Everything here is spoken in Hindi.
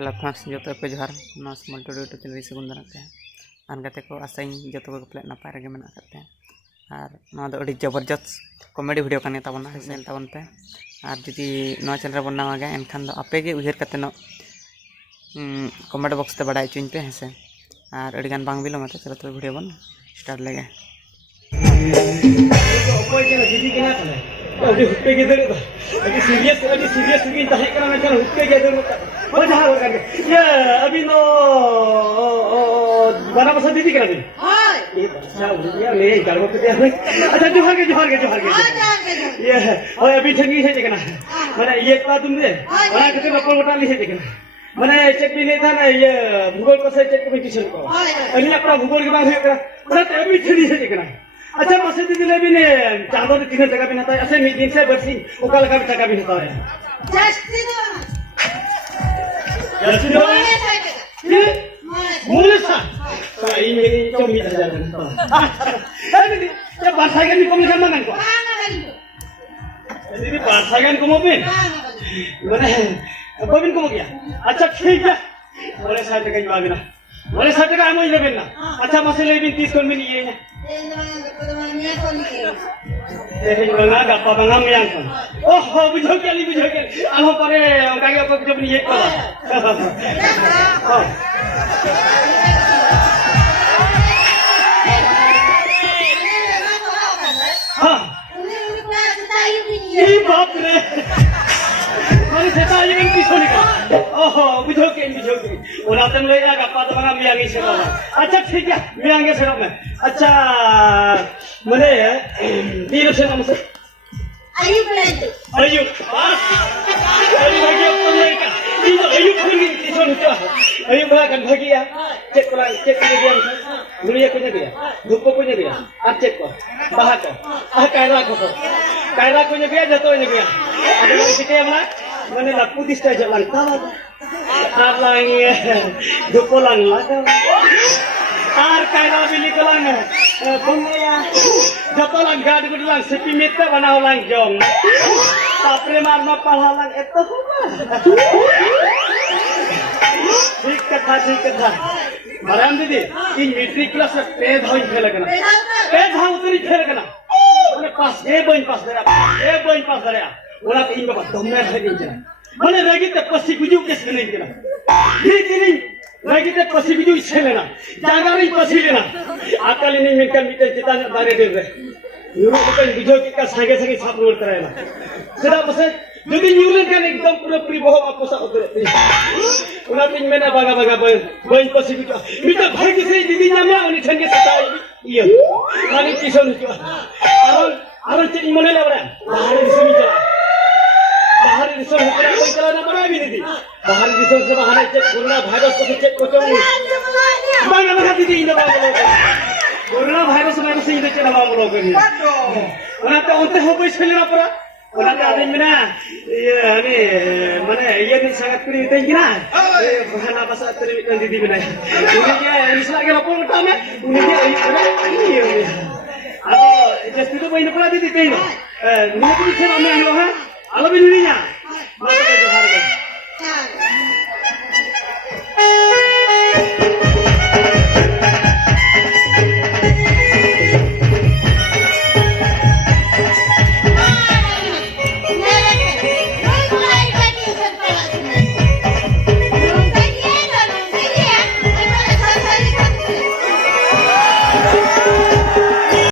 हेलो फ्रेंड्स जो को जोहार ना स्मॉल टू यूट्यूब चैनल से गुंदरते आन गाते को आसाइन जो को प्ले नपाय रगे मेना करते और ना दो अड़ी जबरदस्त कॉमेडी वीडियो काने ताबना नेल ताबन पे और जुदी नवा चैनल रे बनना गया एनखान दो आपे गे उहेर कते नो कमेंट बॉक्स ते बडाय चुइन पे हेसे और अड़ी गान बांग बिलो मते चलो तो वीडियो बन स्टार्ट लेगे अभी हुक्के के दर अभी सीरियस की तहे करना मैं चल हुक्के के दर हो जा हो करके ये अभी नो बना बसा दीदी करा दे हां ये बच्चा उड़िया ले गड़बड़ पे अच्छा जोहार के ये और अभी ठगी है जगना माने ये का तुम दे बना के नपल बटा ली है जगना माने चेक भी नहीं था ना ये भूगोल को से चेक कंपटीशन को अनिल अपना भूगोल के बाद है माने अभी ठगी है जगना अच्छा मसे दीदी ले भी ने चांदो ने 3 जगह भी नता ऐसे मी दिन से बरसी ओका लगा भी जगह भी नता है जस्ती दो ये मुलसा सही मेरी तो मी जा रहा है दीदी ये बासागन को मिला मंगन को दीदी बासागन को मोबे माने बबिन को गया अच्छा ठीक है बोले 60 टका जवाब ना बोले 60 टका हम ले ना अच्छा मसे ले भी 30 कोन में नहीं है बंगा गप्पा बंगा मियां को ओहो बुझो के आलो परे गागे को जब नहीं को हां ये बाप रे माने सेटा ये की सोनी का ओहो बुझो के ओला तुम ले जा गप्पा तो बंगा मियां से अच्छा ठीक है मियां के से में अच्छा मने तीन से नाम से अयुब लगे अपन लेका ये तो अयुब खुली किसन का अयुब का गन भगिया चेक कर दिया दुनिया को ने दिया धूप को ने दिया अब चेक को बाहर को कायरा को ने दिया जतो ने दिया अब किते हमरा मने लापू दिस्ता लगता आप लाएंगे धूप लंग लगा आर कायरा बिली को लंग बंगया जतो लंग गाड गुड लंग सिपी मित्र बनाओ लंग जों तापरे मारना पढ़ा लंग एतो ठीक कथा मराम दीदी इन मैट्रिक क्लास में पे धाव खेल उतरी खेल करना माने पास ए बन पास दरे ओला इन बाबा दमने भागी जरा माने रगी ते पसी गुजू के सने जरा दीदी रगी ते पसी गुजू छलेना जागारी पसी लेना आकल नहीं मिलकर मिटे चिता दारे दे रे यूरो को बुझो के सागे छाप रोड करायला सेदा बसे যদি নিউল্যান্ড কান একদম পুরোপুরি বহু আপোসা উতরে ওনা তিন মেনা বাগা বইন পসি বিটো মিটা ভাই কি দিদি নামে উনি ঠঙ্গে সতাই ইয়ে মানে কিসন আর চেনি মনে লাগরা বাহারে দিসমি চলা বাহারে দিসম হকরা কই চলা না বড়াই দিদি বাহারে দিসম সে বাহারে চেক কোরোনা ভাইরাস को চেক করতে বাংলা দিদি ইনো বাংলা कोरोना भाइरस से इधर चला हम लोग नहीं ओना तो उनते हो कोई छलेना परा ओना का दिन में ना ये अरे माने ये नहीं संगत करी दें कि ना ये बहाना बस तेरे मित्र दीदी बनाई उन्हें क्या इसला के लपोल उठा में उन्हें क्या ये अब जस्ट तो वही पड़ा दीदी कहीं नीचे पीछे हमें हम लोग हैं आलो भी नहीं ना मत के जोहार के